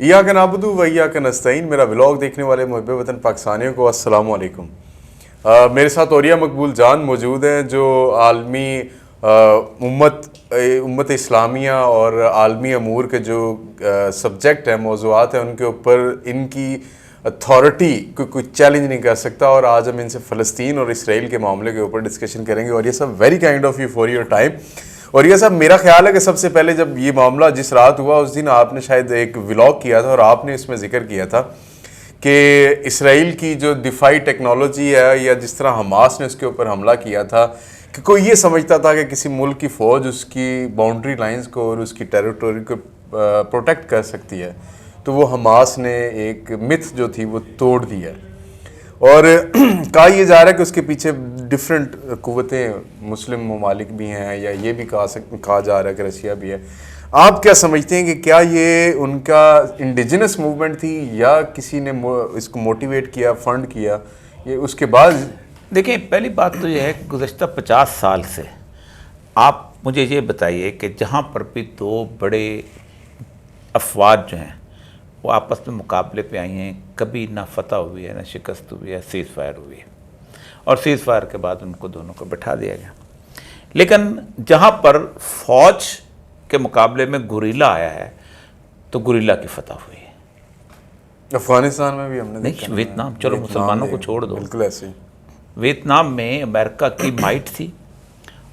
ایاک نعبدو و ایاک نستعین. میرا ولاگ دیکھنے والے محب وطن پاکستانیوں کو السلام علیکم. میرے ساتھ اوریہ مقبول جان موجود ہیں جو عالمی امت اسلامیہ اور عالمی امور کے جو سبجیکٹ ہیں، موضوعات ہیں، ان کے اوپر ان کی اتھارٹی کوئی چیلنج نہیں کر سکتا. اور آج ہم ان سے فلسطین اور اسرائیل کے معاملے کے اوپر ڈسکشن کریں گے. اور یہ سب very kind of you for your time. اور یہ صاحب میرا خیال ہے کہ سب سے پہلے جب یہ معاملہ جس رات ہوا اس دن آپ نے شاید ایک ولاگ کیا تھا اور آپ نے اس میں ذکر کیا تھا کہ اسرائیل کی جو دفاعی ٹیکنالوجی ہے یا جس طرح حماس نے اس کے اوپر حملہ کیا تھا کہ کوئی یہ سمجھتا تھا کہ کسی ملک کی فوج اس کی باؤنڈری لائنز کو اور اس کی ٹیریٹوری کو پروٹیکٹ کر سکتی ہے، تو وہ حماس نے ایک متھ جو تھی وہ توڑ دی ہے. اور کہا یہ جا رہا ہے کہ اس کے پیچھے ڈفرینٹ قوتیں مسلم ممالک بھی ہیں، یا یہ بھی کہا جا رہا ہے کہ رشیا بھی ہے. آپ کیا سمجھتے ہیں کہ کیا یہ ان کا انڈیجنس موومنٹ تھی یا کسی نے اس کو موٹیویٹ کیا، فنڈ کیا؟ یہ اس کے بعد دیکھیں، پہلی بات تو یہ ہے کہ گزشتہ 50 سال سے آپ مجھے یہ بتائیے کہ جہاں پر بھی دو بڑے افواج جو ہیں وہ آپس میں مقابلے پہ آئی ہیں، کبھی نہ فتح ہوئی ہے نہ شکست ہوئی ہے، سیز فائر ہوئی ہے. اور سیز فائر کے بعد ان کو دونوں کو بٹھا دیا گیا. لیکن جہاں پر فوج کے مقابلے میں گوریلا آیا ہے تو گوریلا کی فتح ہوئی ہے. افغانستان میں بھی ہم نے نہیں، ویتنام، چلو مسلمانوں کو چھوڑ دو، بالکل ایسے ہی. ویتنام میں امریکہ کی مائٹ تھی،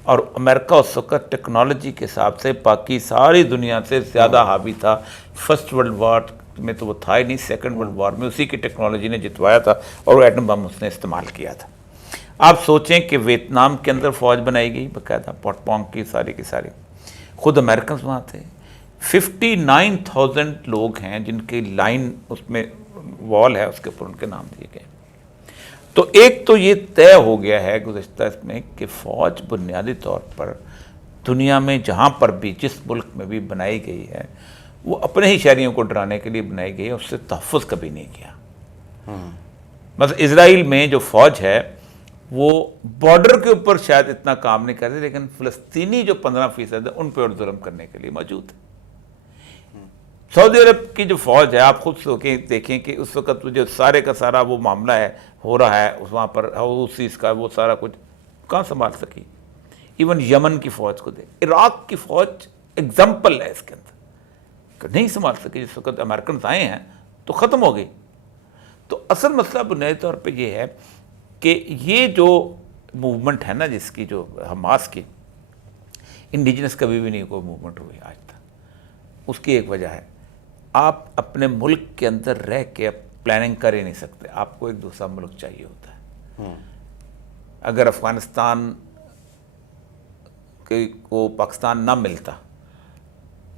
اور امریکہ اس وقت ٹیکنالوجی کے حساب سے باقی ساری دنیا سے زیادہ حاوی تھا. فرسٹ ورلڈ وار میں تو وہ تھا ہی نہیں، سیکنڈ ورلڈ وار میں اسی کی ٹیکنالوجی نے جتوایا تھا اور وہ ایٹم بم اس نے استعمال کیا تھا. آپ سوچیں کہ ویتنام کے اندر فوج بنائی گئی باقاعدہ، پوٹ پونگ کی ساری، خود امریکنز وہاں تھے. 59,000 لوگ ہیں جن کی لائن اس میں وال ہے، اس کے اوپر ان کے نام دیے گئے. تو ایک تو یہ طے ہو گیا ہے گزشتہ اس میں کہ فوج بنیادی طور پر دنیا میں جہاں پر بھی جس ملک میں بھی بنائی گئی ہے وہ اپنے ہی شہریوں کو ڈرانے کے لیے بنائی گئی ہے، اس سے تحفظ کبھی نہیں کیا. مثلا اسرائیل میں جو فوج ہے وہ بارڈر کے اوپر شاید اتنا کام نہیں کرتے، لیکن فلسطینی جو 15% ہے ان پہ اور ظلم کرنے کے لیے موجود ہے. سعودی عرب کی جو فوج ہے، آپ خود سوچیں دیکھیں کہ اس وقت جو سارے کا سارا وہ معاملہ ہے ہو رہا ہے وہاں پر حوثیز کا، وہ سارا کچھ کہاں سنبھال سکی. ایون یمن کی فوج کو دیکھ، عراق کی فوج ایگزامپل ہے اس کے اندر کہ نہیں سنبھال سکی. جس وقت امریکنز آئے ہیں تو ختم ہو گئی. تو اصل مسئلہ بنیادی طور پہ یہ ہے کہ یہ جو موومنٹ ہے نا جس کی جو حماس کی، انڈیجنس کبھی بھی نہیں کوئی موومنٹ ہوئی آج تک. اس کی ایک وجہ ہے، آپ اپنے ملک کے اندر رہ کے پلاننگ کر ہی نہیں سکتے، آپ کو ایک دوسرا ملک چاہیے ہوتا ہے. اگر افغانستان کو پاکستان نہ ملتا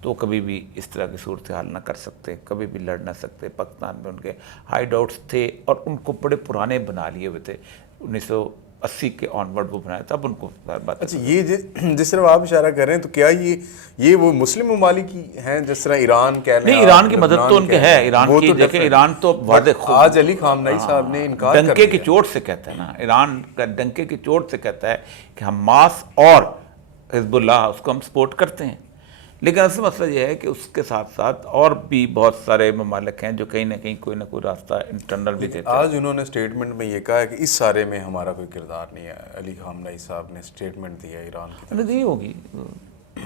تو کبھی بھی اس طرح کی صورتحال نہ کر سکتے، کبھی بھی لڑ نہ سکتے. پاکستان میں ان کے ہائیڈ آؤٹس تھے اور ان کو بڑے پرانے بنا لیے ہوئے تھے، 1980 کے آنورڈ وہ بنایا، تب ان کو بات. اچھا، یہ جس طرح آپ اشارہ کر رہے ہیں تو کیا یہ وہ مسلم ممالک ہیں جس طرح ایران کہہ لیں؟ نہیں، ایران کی مدد تو ان کے ہے. ایران کی دیکھیں، ایران تو واضح خود آج علی خامنئی صاحب نے انکار کر دیا. ڈنکے کی چوٹ سے کہتا ہے نا، ایران کا ڈنکے کی چوٹ سے کہتا ہے کہ حماس اور حزب اللہ اس کو ہم سپورٹ کرتے ہیں. لیکن اصل مسئلہ یہ ہے کہ اس کے ساتھ ساتھ اور بھی بہت سارے ممالک ہیں جو کہیں نہ کہیں کوئی نہ کوئی راستہ انٹرنل بھی دیتے ہیں. آج انہوں نے اسٹیٹمنٹ میں یہ کہا ہے کہ اس سارے میں ہمارا کوئی کردار نہیں ہے. علی خامنئی صاحب نے اسٹیٹمنٹ دیا ایران کی، نہیں ہوگی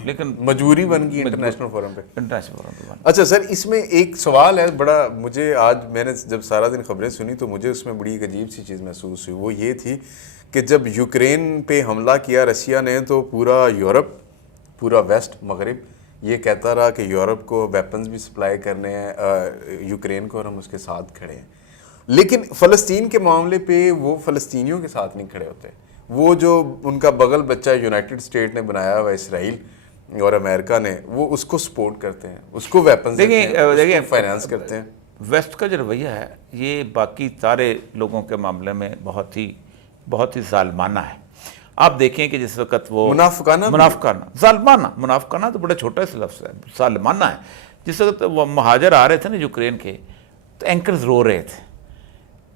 لیکن مجبوری بن گئی انٹرنیشنل فورم پہ. فورم. اچھا سر، اس میں ایک سوال ہے بڑا، مجھے آج میں نے جب سارا دن خبریں سنی تو مجھے اس میں بڑی ایک عجیب سی چیز محسوس ہوئی. وہ یہ تھی کہ جب یوکرین پہ حملہ کیا رشیا نے تو پورا یورپ، پورا ویسٹ مغرب یہ کہتا رہا کہ یورپ کو ویپنز بھی سپلائی کرنے ہیں یوکرین کو اور ہم اس کے ساتھ کھڑے ہیں. لیکن فلسطین کے معاملے پہ وہ فلسطینیوں کے ساتھ نہیں کھڑے ہوتے. وہ جو ان کا بغل بچہ یونائٹڈ اسٹیٹ نے بنایا ہوا اسرائیل اور امریکہ نے، وہ اس کو سپورٹ کرتے ہیں، اس کو ویپنز دیتے ہیں، فائنانس کرتے ہیں. ویسٹ کا جو رویہ ہے یہ باقی سارے لوگوں کے معاملے میں بہت ہی ظالمانہ ہے. آپ دیکھیں کہ جس وقت وہ منافقانہ تو بڑا چھوٹا سا لفظ ہے، ظالمانہ ہے. جس وقت وہ مہاجر آ رہے تھے نا یوکرین کے، تو اینکرز رو رہے تھے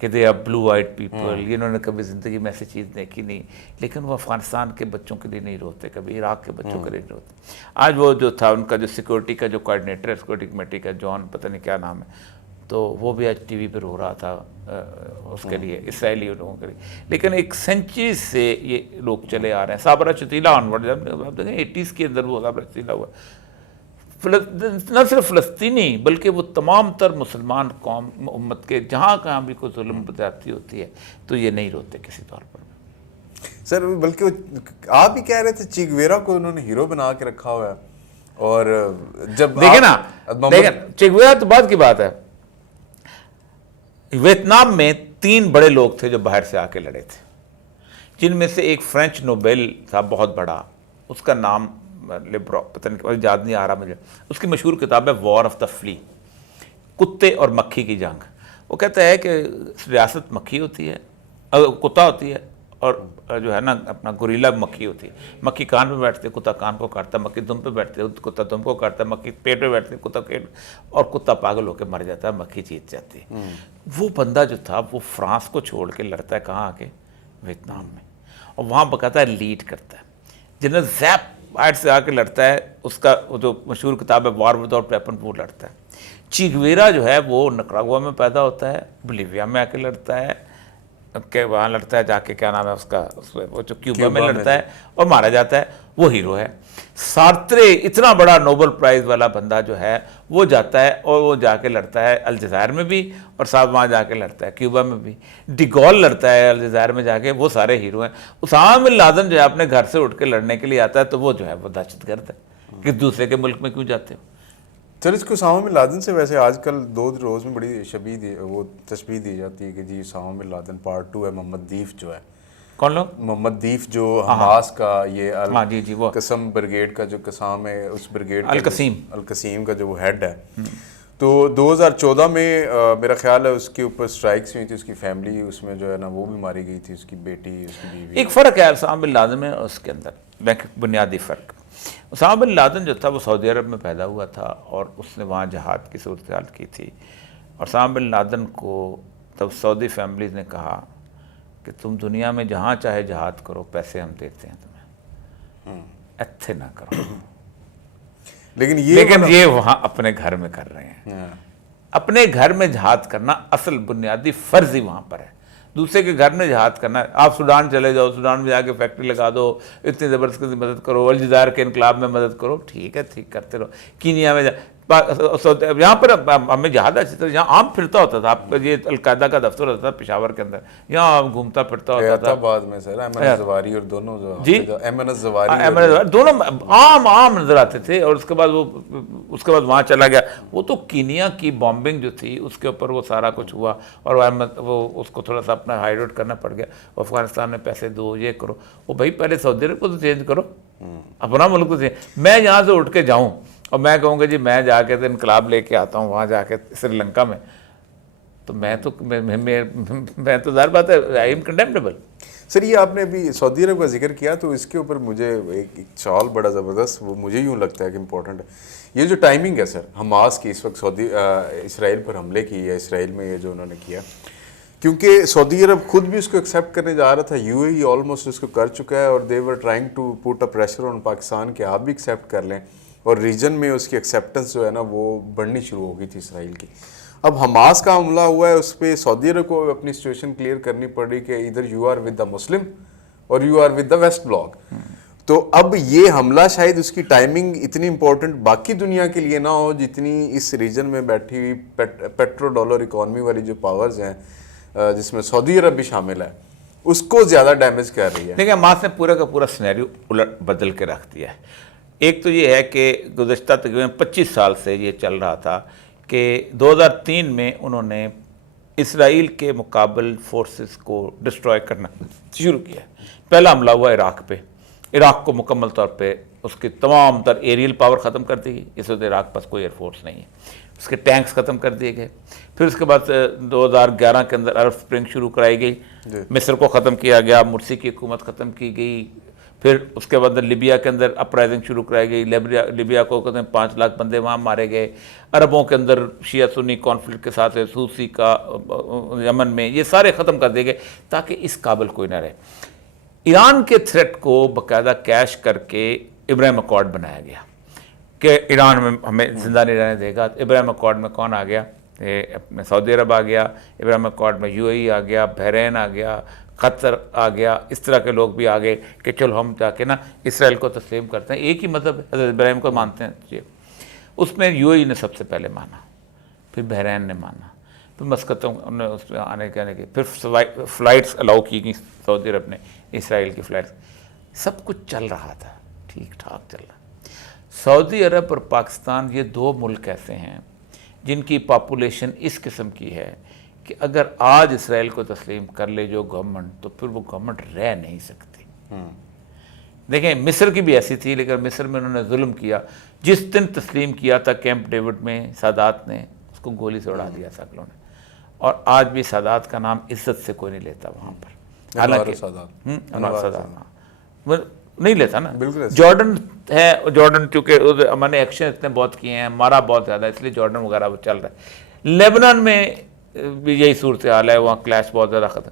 کہ دے آر بلو آئڈ پیپل، انہوں نے کبھی زندگی میں ایسی چیز دیکھی نہیں، لیکن وہ افغانستان کے بچوں کے لیے نہیں روتے، کبھی عراق کے بچوں کے لیے نہیں روتے. آج وہ جو تھا ان کا جو سیکورٹی کا جو کوآرڈینیٹر ہے سیکورٹی کمیٹی کا، جان پتہ نہیں کیا نام ہے، تو وہ بھی آج ٹی وی پہ رو رہا تھا اس کے لیے، اسرائیلی لوگوں کے لیے. لیکن ایک سینچری سے یہ لوگ چلے آ رہے ہیں. صابرہ شتیلہ آنورڈ، آپ دیکھیں 80s کے اندر وہ صابرہ شتیلہ ہوا. نہ صرف فلسطینی بلکہ وہ تمام تر مسلمان قوم امت کے جہاں کہاں بھی کوئی ظلم زیادتی ہوتی ہے تو یہ نہیں روتے کسی طور پر. سر بلکہ آپ ہی کہہ رہے تھے چی گویرا کو انہوں نے ہیرو بنا کے رکھا ہوا ہے، اور جب دیکھیں نا، دیکھیں چی گویرا تو بعد کی بات ہے. ویتنام میں 3 بڑے لوگ تھے جو باہر سے آ کے لڑے تھے، جن میں سے ایک فرینچ نوبیل تھا بہت بڑا، اس کا نام لیبرا پتہ نہیں یاد نہیں آ رہا مجھے. اس کی مشہور کتاب ہے وار آف دا فلی، کتے اور مکھی کی جنگ. وہ کہتا ہے کہ ریاست مکھی ہوتی ہے، کتا ہوتی ہے، اور جو ہے نا اپنا گوریلا مکھی ہوتی ہے. مکھی کان پہ بیٹھتے کتا کان کو کاٹتا ہے، مکھی دم پہ بیٹھتے کتا دم کو کاٹتا ہے، مکھی پیٹ پہ بیٹھتے کتا پیٹ، اور کتا پاگل ہو کے مر جاتا ہے، مکھی جیت جاتی ہے. وہ بندہ جو تھا وہ فرانس کو چھوڑ کے لڑتا ہے کہاں آ کے؟ ویتنام میں، اور وہاں باقاعدہ لیڈ کرتا ہے. جنرل زیپ باہر سے آ کے لڑتا ہے، اس کا جو مشہور کتاب ہے وار وداؤٹ ویپن وہ لڑتا ہے. چی گویرا جو ہے وہ نکراگوا میں پیدا ہوتا ہے، بولیویا میں آ کے لڑتا ہے، کہ وہاں لڑتا ہے جا کے کیا نام ہے اس کا، وہ جو کیوبا میں لڑتا ہے اور مارا جاتا ہے، وہ ہیرو ہے. سارترے اتنا بڑا نوبل پرائز والا بندہ جو ہے وہ جاتا ہے اور وہ جا کے لڑتا ہے الجزائر میں بھی، اور صاحب وہاں جا کے لڑتا ہے کیوبا میں بھی. ڈیگول لڑتا ہے الجزائر میں جا کے، وہ سارے ہیرو ہیں. اسامہ بن لادن جو ہے اپنے گھر سے اٹھ کے لڑنے کے لیے آتا ہے تو وہ جو ہے وہ دہشت گرد ہے کہ دوسرے کے ملک میں کیوں جاتے ہو. سر اس کو اسامہ بن لادن سے ویسے آج کل 2 روز میں بڑی وہ تشبیہ دی جاتی ہے کہ جی اسامہ بن لادن پارٹ 2 ہے محمد دیف جو ہے. کون لوگ؟ محمد دیف جو حماس کا یہ جی وہ قسم بریگیڈ کا جو قسام ہے، اس بریگیڈ القسیم کا جو وہ ہیڈ ہے. تو 2014 میں میرا خیال ہے اس کے اوپر سٹرائکس ہوئی تھی، اس کی فیملی اس میں جو ہے نا وہ بھی ماری گئی تھی، اس کی بیٹی، اس کی بیوی. ایک فرق ہے اسامہ بن لادن میں اور اس کے اندر، بنیادی فرق. اسامہ بن لادن جو تھا وہ سعودی عرب میں پیدا ہوا تھا اور اس نے وہاں جہاد کی صورتحال کی تھی. اور اسامہ بن لادن کو تب سعودی فیملیز نے کہا کہ تم دنیا میں جہاں چاہے جہاد کرو، پیسے ہم دیتے ہیں تمہیں، ایتھے نہ کرو. لیکن یہ وہاں اپنے گھر میں کر رہے ہیں. اپنے گھر میں جہاد کرنا اصل بنیادی فرض ہی وہاں پر ہے. دوسرے کے گھر میں جہاد کرنا ہے. آپ سوڈان چلے جاؤ، سوڈان میں جا کے فیکٹری لگا دو، اتنی زبردست مدد کرو، الجزائر کے انقلاب میں مدد کرو، ٹھیک ہے، ٹھیک کرتے رہو. کینیا میں یہاں پر ہمیں جہاد اچھی طرح یہاں عام پھرتا ہوتا تھا. آپ کا یہ القاعدہ کا دفتر ہوتا تھا پشاور کے اندر، یہاں گھومتا پھرتا ہوتا تھا. بعد میں سر ایمن الزواری اور دونوں جی ایمن الزواری دونوں عام نظر آتے تھے. اور اس کے بعد وہاں چلا گیا. وہ تو کینیا کی بامبنگ جو تھی اس کے اوپر وہ سارا کچھ ہوا، اور وہ اس کو تھوڑا سا اپنا ہائیڈ آؤٹ کرنا پڑ گیا. افغانستان میں پیسے دو، یہ کرو. وہ بھائی پہلے سعودی عرب کو تو چینج کرو، اپنا ملک کو چینج. میں یہاں سے اٹھ کے جاؤں اور میں کہوں گا جی میں جا کے انقلاب لے کے آتا ہوں وہاں جا کے سری لنکا میں، تو میں تو ظاہر بات ہے آئی ایم کنڈیمنیبل. سر یہ آپ نے ابھی سعودی عرب کا ذکر کیا تو اس کے اوپر مجھے ایک سوال بڑا زبردست، وہ مجھے یوں لگتا ہے کہ امپورٹنٹ ہے. یہ جو ٹائمنگ ہے سر حماس کی اس وقت اسرائیل پر حملے کی ہے، اسرائیل میں یہ جو انہوں نے کیا، کیونکہ سعودی عرب خود بھی اس کو ایکسیپٹ کرنے جا رہا تھا، یو اے ای آلموسٹ اس کو کر چکا ہے، اور they were trying to put a pressure on Pakistan کہ آپ بھی ایکسیپٹ کر لیں، اور ریجن میں اس کی ایکسیپٹنس جو ہے نا وہ بڑھنی شروع ہو گئی تھی اسرائیل کی. اب حماس کا حملہ ہوا ہے، اس پہ سعودی عرب کو اپنی سچویشن کلیئر کرنی پڑ رہی کہ ادھر you are with the Muslim اور you are with the West bloc. تو اب یہ حملہ شاید اس کی ٹائمنگ اتنی امپورٹنٹ باقی دنیا کے لیے نہ ہو جتنی اس ریجن میں بیٹھی ہوئی پیٹرو ڈالر اکانومی والی جو پاورز ہیں جس میں سعودی عرب بھی شامل ہے، اس کو زیادہ ڈیمیج کر رہی ہے. دیکھیں حماس نے پورا کا پورا سینیریو الٹ بدل کے رکھ دیا ہے. ایک تو یہ ہے کہ گزشتہ تقریباً 25 سال سے یہ چل رہا تھا کہ 2003 میں انہوں نے اسرائیل کے مقابل فورسز کو ڈسٹروائے کرنا شروع کیا. پہلا حملہ ہوا عراق پہ. عراق کو مکمل طور پہ اس کی تمام تر ایریل پاور ختم کر دی گئی. اس وقت عراق پاس کوئی ایئر فورس نہیں ہے. اس کے ٹینکس ختم کر دیے گئے. پھر اس کے بعد 2011 کے اندر عرب اسپرنگ شروع کرائی گئی. مصر کو ختم کیا گیا، مرسی کی حکومت ختم کی گئی، پھر اس کے بعد لیبیا کے اندر اپرائزنگ شروع کرائی گئی، لیبیا کو کہتے ہیں 5 لاکھ بندے وہاں مارے گئے، عربوں کے اندر شیعہ سنی کانفلکٹ کے ساتھ حوثی کا یمن میں، یہ سارے ختم کر دیے گئے تاکہ اس قابل کوئی نہ رہے۔ ایران کے تھریٹ کو باقاعدہ کیش کر کے ابراہیم اکارڈ بنایا گیا کہ ایران میں ہمیں زندہ نہیں رہنے دے گا۔ ابراہیم اکارڈ میں کون آ گیا؟ اپنے سعودی عرب آ گیا، ابراہیم اکارڈ میں UAE آ گیا، بحرین آ گیا، قطر آ گیا، اس طرح کے لوگ بھی آ گئے کہ چلو ہم جا کے نا اسرائیل کو تسلیم کرتے ہیں، ایک ہی مذہب حضرت ابراہیم کو مانتے ہیں جی۔ اس میں UAE نے سب سے پہلے مانا، پھر بحرین نے مانا، پھر مسقطوں نے اس میں آنے کے پھر فلائٹس الاؤ کی گئی سعودی عرب نے، اسرائیل کی فلائٹس، سب کچھ چل رہا تھا، ٹھیک ٹھاک چل رہا۔ سعودی عرب اور پاکستان یہ 2 ملک ایسے ہیں جن کی پاپولیشن اس قسم کی ہے کہ اگر آج اسرائیل کو تسلیم کر لے جو گورنمنٹ، تو پھر وہ گورنمنٹ رہ نہیں سکتی۔ دیکھیں مصر کی بھی ایسی تھی، لیکن مصر میں انہوں نے ظلم کیا، جس دن تسلیم کیا تھا کیمپ ڈیوڈ میں سادات نے، اس کو گولی سے اڑا دیا ساکلوں نے، اور آج بھی سادات کا نام عزت سے کوئی نہیں لیتا وہاں پر، حالانکہ انور سادات وہ نہیں لیتا نا۔ جارڈن ہے، جارڈن چونکہ ہم نے ایکشن اتنے بہت کیے ہیں، مارا بہت زیادہ، اس لیے جارڈن وغیرہ وہ چل رہا ہے۔ لیبنان میں بھی یہی صورتحال ہے، وہاں کلیش بہت زیادہ ختم،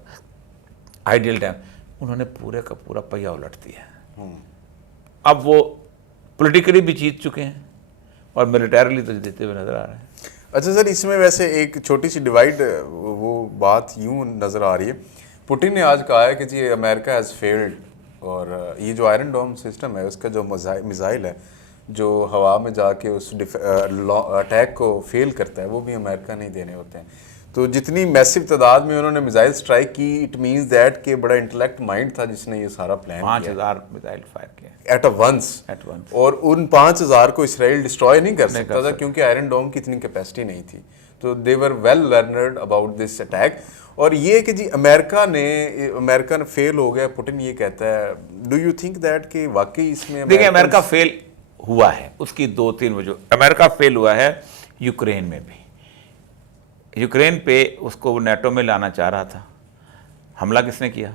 آئیڈیل ٹائم انہوں نے پورے کا پورا پہیہ الٹ دیا ہے۔ اب وہ پولیٹیکلی بھی جیت چکے ہیں اور ملیٹریلی تو جیتے ہوئے نظر آ رہے ہیں۔ اچھا سر، اس میں ویسے ایک چھوٹی سی ڈیوائڈ وہ بات یوں نظر آ رہی ہے، پوٹن نے آج کہا ہے کہ جی امریکہ ہیز فیلڈ، اور یہ جو آئرن ڈوم سسٹم ہے اس کا جو میزائل ہے جو ہوا میں جا کے اس اٹیک کو فیل کرتا ہے، وہ بھی امریکہ نہیں دینے ہوتے ہیں۔ تو جتنی میسو تعداد میں انہوں نے میزائل سٹرائک کی، اٹ مینز دیٹ کہ بڑا انٹلیکٹ مائنڈ تھا جس نے یہ سارا پلان کیا، 5000 میزائل فائر کیا ایٹ اے ونس، اور ان 5000 کو اسرائیل ڈسٹروائے نہیں کر سکتا تھا کیونکہ آئرن ڈوم کی اتنی کیپیسٹی نہیں تھی۔ تو they were well learned about this attack, اور یہ کہ جی امریکہ نے فیل ہو گیا، پوٹن یہ کہتا ہے، ڈو یو تھنک دیٹ کہ واقعی اس میں دیکھیں امریکہ فیل ہوا ہے، اس کی 2-3 وجہ۔ امریکہ فیل ہوا ہے یوکرین میں بھی، یوکرین پہ اس کو وہ نیٹو میں لانا چاہ رہا تھا، حملہ کس نے کیا؟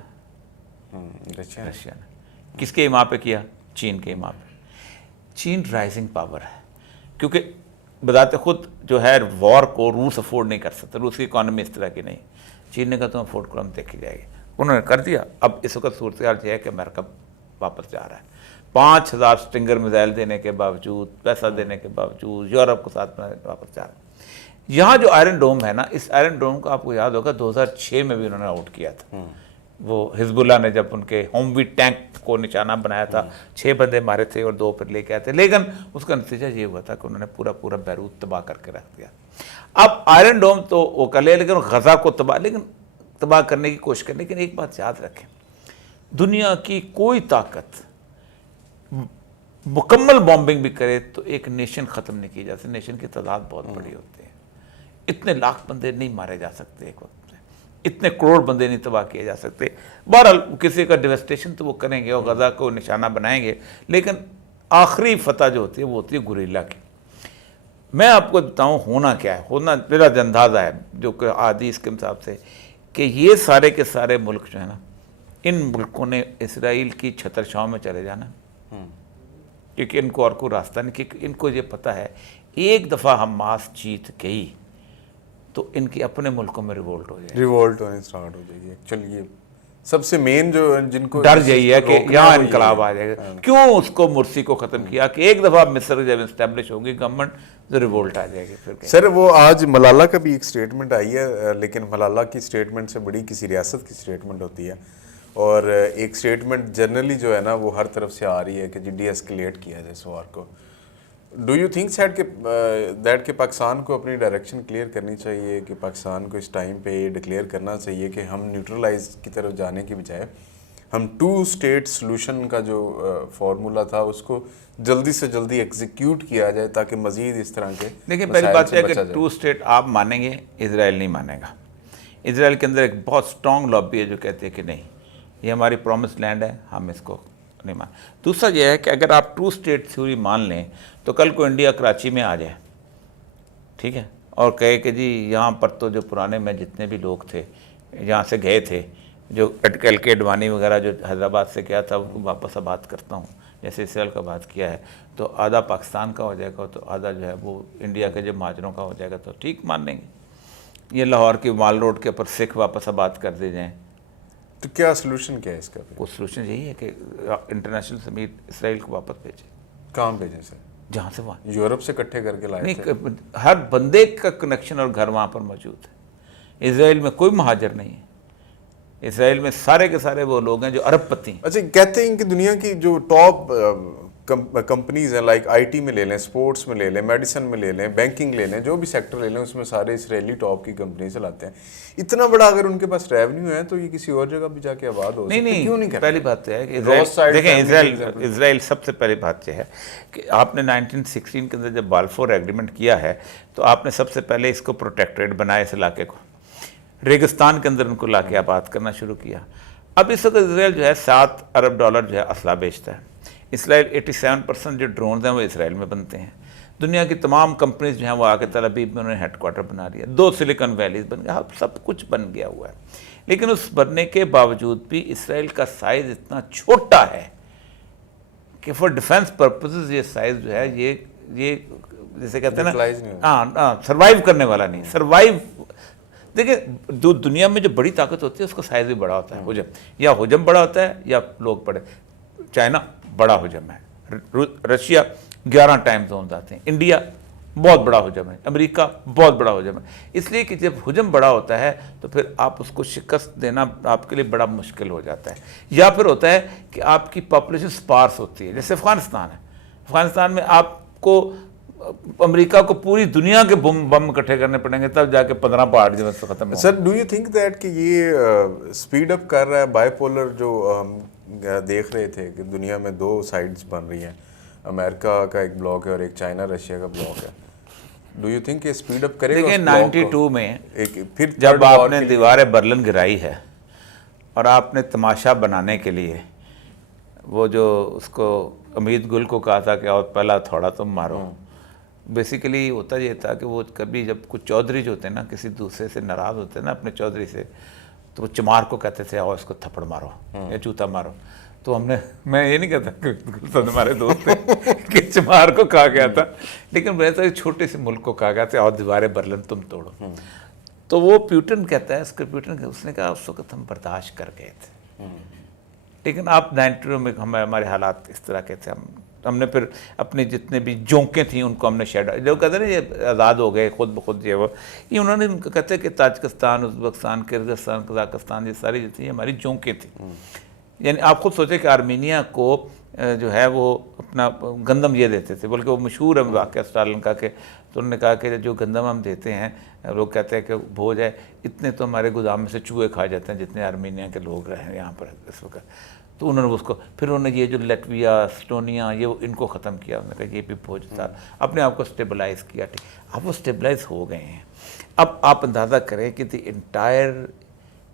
رشیا نے۔ کس کے ایما پہ کیا؟ چین کے ایما پہ۔ چین رائزنگ پاور ہے، کیونکہ بذات خود جو ہے وار کو روس افورڈ نہیں کر سکتا، روس کی اکانومی اس طرح کی نہیں، چین نے کہا تم افورڈ کرو، ہم دیکھی جائے گی، انہوں نے کر دیا۔ اب اس وقت صورتحال یہ ہے کہ امریکہ واپس جا رہا ہے، 5000 سٹنگر میزائل دینے کے باوجود، پیسہ دینے کے باوجود، یورپ کو ساتھ میں واپس جا رہا ہے۔ یہاں جو آئرن ڈوم ہے نا، اس آئرن ڈوم کو آپ کو یاد ہوگا 2006 میں بھی انہوں نے آؤٹ کیا تھا، وہ حزب اللہ نے جب ان کے ہوم وی ٹینک کو نشانہ بنایا تھا، 6 بندے مارے تھے اور 2 پھر لے کے آئے تھے، لیکن اس کا نتیجہ یہ ہوا تھا کہ انہوں نے پورا بیروت تباہ کر کے رکھ دیا۔ اب آئرن ڈوم تو وہ کر لیا، لیکن غزہ کو تباہ کرنے کی کوشش کریں، لیکن ایک بات یاد رکھیں، دنیا کی کوئی طاقت مکمل بامبنگ بھی کرے تو ایک نیشن ختم نہیں کی جا سکتی، نیشن کی تعداد بہت بڑی ہوتی ہے، اتنے لاکھ بندے نہیں مارے جا سکتے ایک وقت میں، اتنے کروڑ بندے نہیں تباہ کیے جا سکتے۔ بہرحال کسی کا ڈیوسٹیشن تو وہ کریں گے اور غزہ کو نشانہ بنائیں گے، لیکن آخری فتح جو ہوتی ہے وہ ہوتی ہے گوریلا کی۔ میں آپ کو بتاؤں ہونا کیا ہے، ہونا میرا جو اندازہ ہے جو کہ حدیث کے حساب سے، کہ یہ سارے کے سارے ملک جو ہیں نا، ان ملکوں نے اسرائیل کی چھتر چھاؤں میں چلے جانا، کیونکہ ان کو اور کوئی راستہ نہیں، کیونکہ ان کو یہ پتہ ہے ایک دفعہ حماس جیت گئی تو ان کے اپنے ملکوں میں ریوولٹ ہو جائے، ریوولٹ ہونے سٹارٹ ہو جائے گی۔ ایکچولی یہ سب سے مین جو جن کو ڈر یہی ہے کہ یہاں انقلاب آ جائے گا۔ کیوں اس کو مرسی کو ختم کیا کہ ایک دفعہ مصر جب اسٹیبلش ہوگی گورنمنٹ تو ریوولٹ آ جائے گی۔ پھر سر وہ آج ملالہ کا بھی ایک سٹیٹمنٹ آئی ہے، لیکن ملالہ کی سٹیٹمنٹ سے بڑی کسی ریاست کی سٹیٹمنٹ ہوتی ہے، اور ایک سٹیٹمنٹ جنرلی جو ہے نا وہ ہر طرف سے آ رہی ہے کہ جی ڈی ایسکلیٹ کیا جائے اس وار کو۔ ڈو یو تھنک دیٹ کہ پاکستان کو اپنی ڈائریکشن کلیئر کرنی چاہیے، کہ پاکستان کو اس ٹائم پہ یہ ڈکلیئر کرنا چاہیے کہ ہم نیوٹرلائز کی طرف جانے کی بجائے ہم 2 اسٹیٹ سلوشن کا جو فارمولا تھا اس کو جلدی سے جلدی ایگزیکیوٹ کیا جائے تاکہ مزید اس طرح کے دیکھیں، پہلی بات یہ ہے کہ 2 اسٹیٹ آپ مانیں گے، اسرائیل نہیں مانے گا۔ اسرائیل کے اندر ایک بہت سٹرونگ لابی ہے جو کہتے ہیں کہ نہیں، یہ ہماری پرومس لینڈ ہے، ہم اس کو نہیں مان۔ دوسرا یہ ہے کہ اگر آپ 2 اسٹیٹ تھیوری مان لیں تو کل کو انڈیا کراچی میں آ جائے، ٹھیک ہے، اور کہے کہ جی یہاں پر تو جو پرانے میں جتنے بھی لوگ تھے یہاں سے گئے تھے جو ایل کے اڈوانی وغیرہ جو حیدرآباد سے کیا تھا ان کو واپس آباد کرتا ہوں، جیسے اسرائیل کا بات کیا ہے، تو آدھا پاکستان کا ہو جائے گا، تو آدھا جو ہے وہ انڈیا کے جو مہاجروں کا ہو جائے گا، تو ٹھیک مان لیں گے۔ یہ لاہور کی مال روڈ کے اوپر سکھ واپس آباد کر دی جائیں، تو کیا سلوشن کیا ہے اس کا؟ وہ سلوشن یہی ہے کہ انٹرنیشنل سمیٹ اسرائیل کو واپس بھیجیں، کہاں بھیجیں سر؟ جہاں سے وہاں، یورپ سے اکٹھے کر کے لائے تھے؟ نہیں، ہر بندے کا کنیکشن اور گھر وہاں پر موجود ہے۔ اسرائیل میں کوئی مہاجر نہیں ہے، اسرائیل میں سارے کے سارے وہ لوگ ہیں جو عرب پتی ہیں۔ اچھا، کہتے ہیں کہ دنیا کی جو ٹاپ کمپنیز ہیں، لائک آئی ٹی میں لے لیں، سپورٹس میں لے لیں، میڈیسن میں لے لیں، بینکنگ لے لیں، جو بھی سیکٹر لے لیں، اس میں سارے اسرائیلی ٹاپ کی کمپنی چلاتے ہیں۔ اتنا بڑا اگر ان کے پاس ریونیو ہے تو یہ کسی اور جگہ بھی جا کے آباد ہو سکتے ہیں، کیوں نہیں کرتے؟ پہلی بات تو ہے کہ دیکھیں اسرائیل سب سے پہلی بات یہ ہے کہ آپ نے 1916 کے اندر جب بالفور ایگریمنٹ کیا ہے تو آپ نے سب سے پہلے اس کو پروٹیکٹریٹ بنایا، اس علاقے کو ریگستان کے اندر ان کو لا کے آباد کرنا شروع کیا۔ اب اس وقت اسرائیل جو ہے $7 ارب جو ہے اسلحہ بیچتا ہے۔ اسرائیل 87% جو ڈرونز ہیں وہ اسرائیل میں بنتے ہیں۔ دنیا کی تمام کمپنیز جو ہیں وہ آ کے تل ابیب میں انہوں نے ہیڈ کوارٹر بنا لیا، 2 سلیکن ویلیز بن گیا، سب کچھ بن گیا ہوا ہے۔ لیکن اس بننے کے باوجود بھی اسرائیل کا سائز اتنا چھوٹا ہے کہ فار ڈیفنس پرپسز یہ سائز جو ہے یہ جیسے کہتے ہیں نا سروائیو کرنے والا نہیں، سروائیو۔ دیکھیں دنیا میں جو بڑی طاقت ہوتی ہے اس کا سائز بھی بڑا ہوتا ہے، حجم، یا حجم بڑا ہوتا ہے یا لوگ بڑے۔ چائنا بڑا حجم ہے، رشیا 11 ٹائم زونز آتے ہیں، انڈیا بہت بڑا حجم ہے، امریکہ بہت بڑا حجم ہے۔ اس لیے کہ جب حجم بڑا ہوتا ہے تو پھر آپ اس کو شکست دینا آپ کے لیے بڑا مشکل ہو جاتا ہے، یا پھر ہوتا ہے کہ آپ کی پاپولیشن سپارس ہوتی ہے، جیسے افغانستان ہے۔ افغانستان میں آپ کو امریکہ کو پوری دنیا کے بم اکٹھے کرنے پڑیں گے تب جا کے 15 پہاڑ جو سے ختم ہو۔ Sir do you think that کہ یہ اسپیڈ اپ کر رہا ہے بائی پولر جو ہم دیکھ رہے تھے کہ دنیا میں 2 سائڈز بن رہی ہیں، امریکہ کا ایک بلاک ہے اور ایک چائنا رشیا کا بلاک ہے؟ ڈو یو تھنک کہ اسپیڈ اپ کرے گا؟ دیکھیں 92 میں پھر جب آپ نے دیوار برلن گرائی ہے اور آپ نے تماشا بنانے کے لیے وہ جو اس کو امید گل کو کہا تھا کہ اور پہلا تھوڑا تم مارو، بیسیکلی ہوتا یہ تھا کہ وہ کبھی جب کچھ چودھری جو ہوتے ہیں نا کسی دوسرے سے ناراض ہوتے ہیں نا اپنے چودھری سے، تو وہ چمار کو کہتے تھے اور اس کو تھپڑ مارو یا جوتا مارو۔ تو ہم نے، میں یہ نہیں کہتا کہ گلشن ہمارے دوست تھے کہ چمار کو کہا گیا تھا، لیکن ویسا ایک چھوٹے سے ملک کو کہا گیا تھا اور دیوار برلن تم توڑو۔ تو وہ پیوٹن کہتا ہے، اس نے کہا اس وقت ہم برداشت کر گئے تھے، لیکن آپ 92 میں ہمارے حالات اس طرح کے تھے، ہم نے پھر اپنی جتنے بھی جونکیں تھیں ان کو ہم نے جو کہتے ہیں نا یہ آزاد ہو گئے خود بخود، یہ انہوں نے کہتے ہیں کہ تاجکستان، ازبکستان، کرغزستان، قزاقستان یہ ساری جو تھیں ہماری جونکیں تھیں۔ یعنی آپ خود سوچیں کہ آرمینیا کو جو ہے وہ اپنا گندم یہ دیتے تھے، بلکہ وہ مشہور ہے واقعہ اسٹالن کا، کہ تو انہوں نے کہا کہ جو گندم ہم دیتے ہیں لوگ کہتے ہیں کہ بھوج ہے، اتنے تو ہمارے گودام میں سے چوہے کھا جاتے ہیں جتنے آرمینیا کے لوگ رہے ہیں یہاں پر اس وقت۔ تو انہوں نے اس کو پھر انہوں نے یہ جو لیٹویا، اسٹونیا، یہ ان کو ختم کیا، انہوں نے کہا یہ بھی بھوج تھا، اپنے آپ کو اسٹیبلائز کیا۔ ٹھیک، اب وہ اسٹیبلائز ہو گئے ہیں۔ اب آپ اندازہ کریں کہ the entire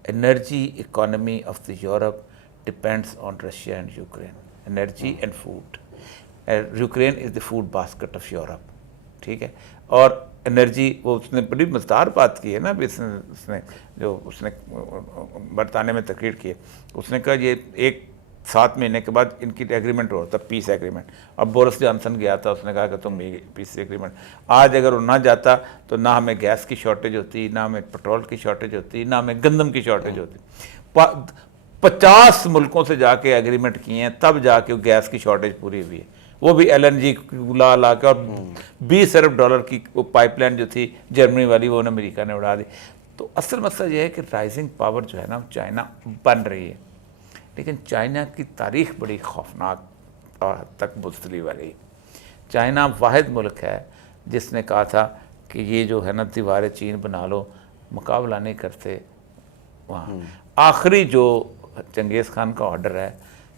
energy economy of the Europe depends on Russia and Ukraine, energy and food. Ukraine is the food basket of Europe. ٹھیک ہے، اور انرجی وہ اس نے بڑی مزدار بات کی ہے نا، اس نے برطانیہ میں تقریر کی ہے، اس نے کہا یہ 7 مہینے کے بعد ان کی ایگریمنٹ ہو تھا، پیس ایگریمنٹ۔ اب بورس جانسن گیا تھا، اس نے کہا کہ تم پیس ایگریمنٹ، آج اگر وہ نہ جاتا تو نہ ہمیں گیس کی شارٹیج ہوتی، نہ ہمیں پیٹرول کی شارٹیج ہوتی، نہ ہمیں گندم کی شارٹیج ہوتی۔ 50 ملکوں سے جا کے ایگریمنٹ کیے ہیں تب جا کے گیس کی شارٹیج پوری ہوئی ہے، وہ بھی LNG لا کے، اور $20 ارب کی وہ پائپ لائن جو تھی جرمنی والی وہ امریکہ نے اڑا دی۔ تو اصل مسئلہ یہ ہے کہ رائزنگ پاور جو ہے نا چائنا بن رہی ہے، لیکن چائنا کی تاریخ بڑی خوفناک اور حد تک بزدلی والی۔ چائنا واحد ملک ہے جس نے کہا تھا کہ یہ جو ہے نا دیوار چین بنا لو، مقابلہ نہیں کرتے وہاں۔ آخری جو چنگیز خان کا آرڈر ہے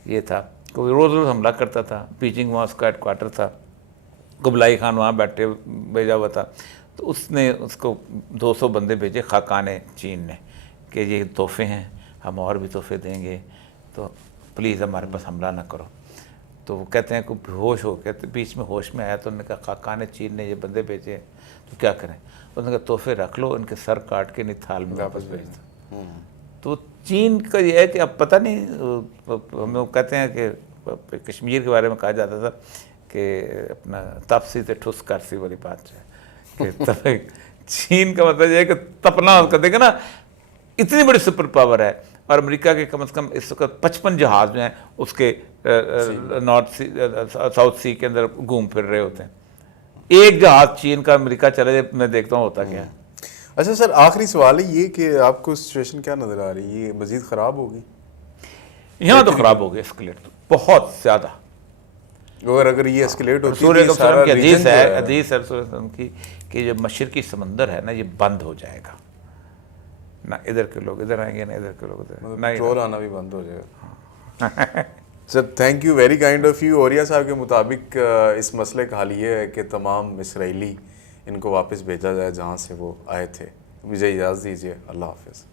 یہ تھا کہ وہ روز روز حملہ کرتا تھا، بیجنگ وہاں اس کا ہیڈ کوارٹر تھا، قبلائی خان وہاں بیٹھے بھیجا ہوا تھا، تو اس نے اس کو 200 بندے بھیجے خاقان چین نے کہ یہ تحفے ہیں، ہم اور بھی تحفے دیں گے، تو پلیز ہمارے پاس حملہ نہ کرو۔ تو وہ کہتے ہیں کہ ہوش ہو کے بیچ میں ہوش میں آیا تو انہوں نے کہا خاقان چین نے یہ بندے بھیجے تو کیا کریں؟ انہوں نے کہا تحفے رکھ لو، ان کے سر کاٹ کے نہیں تھال میں واپس بھیج دو۔ تو چین کا یہ ہے کہ اب پتہ نہیں، ہم لوگ کہتے ہیں کہ کشمیر کے بارے میں کہا جاتا تھا کہ اپنا تپسی سے ٹھس کرسی والی بات ہے کہ چین کا مطلب یہ ہے کہ تپنا اس کا، دیکھیں نا اتنی بڑی سپر پاور ہے، اور امریکہ کے کم از کم اس وقت 55 جہاز جو ہیں اس کے نارتھ سی ساؤتھ سی کے اندر گھوم پھر رہے ہوتے ہیں. ایک جہاز چین کا امریکہ چلے جائے، میں دیکھتا ہوں ہوتا کیا ہے. اچھا سر، آخری سوال ہے یہ کہ آپ کو سچویشن کیا نظر آ رہی ہے، یہ مزید خراب ہوگی؟ یہاں تو خراب ہو گیا اسکلیٹ تو بہت زیادہ. اور اگر یہ اسکلیٹ ہوتی رسول ہے اکرم صلی اللہ سارا علیہ وسلم کی ریجن حدیث ہے، حدیث ہے رسول اللہ علیہ وسلم کی کہ جو مشرقی سمندر ہے نا یہ بند ہو جائے گا، نہ ادھر کے لوگ ادھر آئیں گے نہ ادھر کے لوگ ادھر، پیٹرول آنا بھی بند ہو جائے گا. Sir thank you very kind of you. Orya صاحب کے مطابق اس مسئلے کا حل یہ ہے کہ تمام اسرائیلی ان کو واپس بھیجا جائے جہاں سے وہ آئے تھے. مجھے اجازت دیجیے، اللہ حافظ.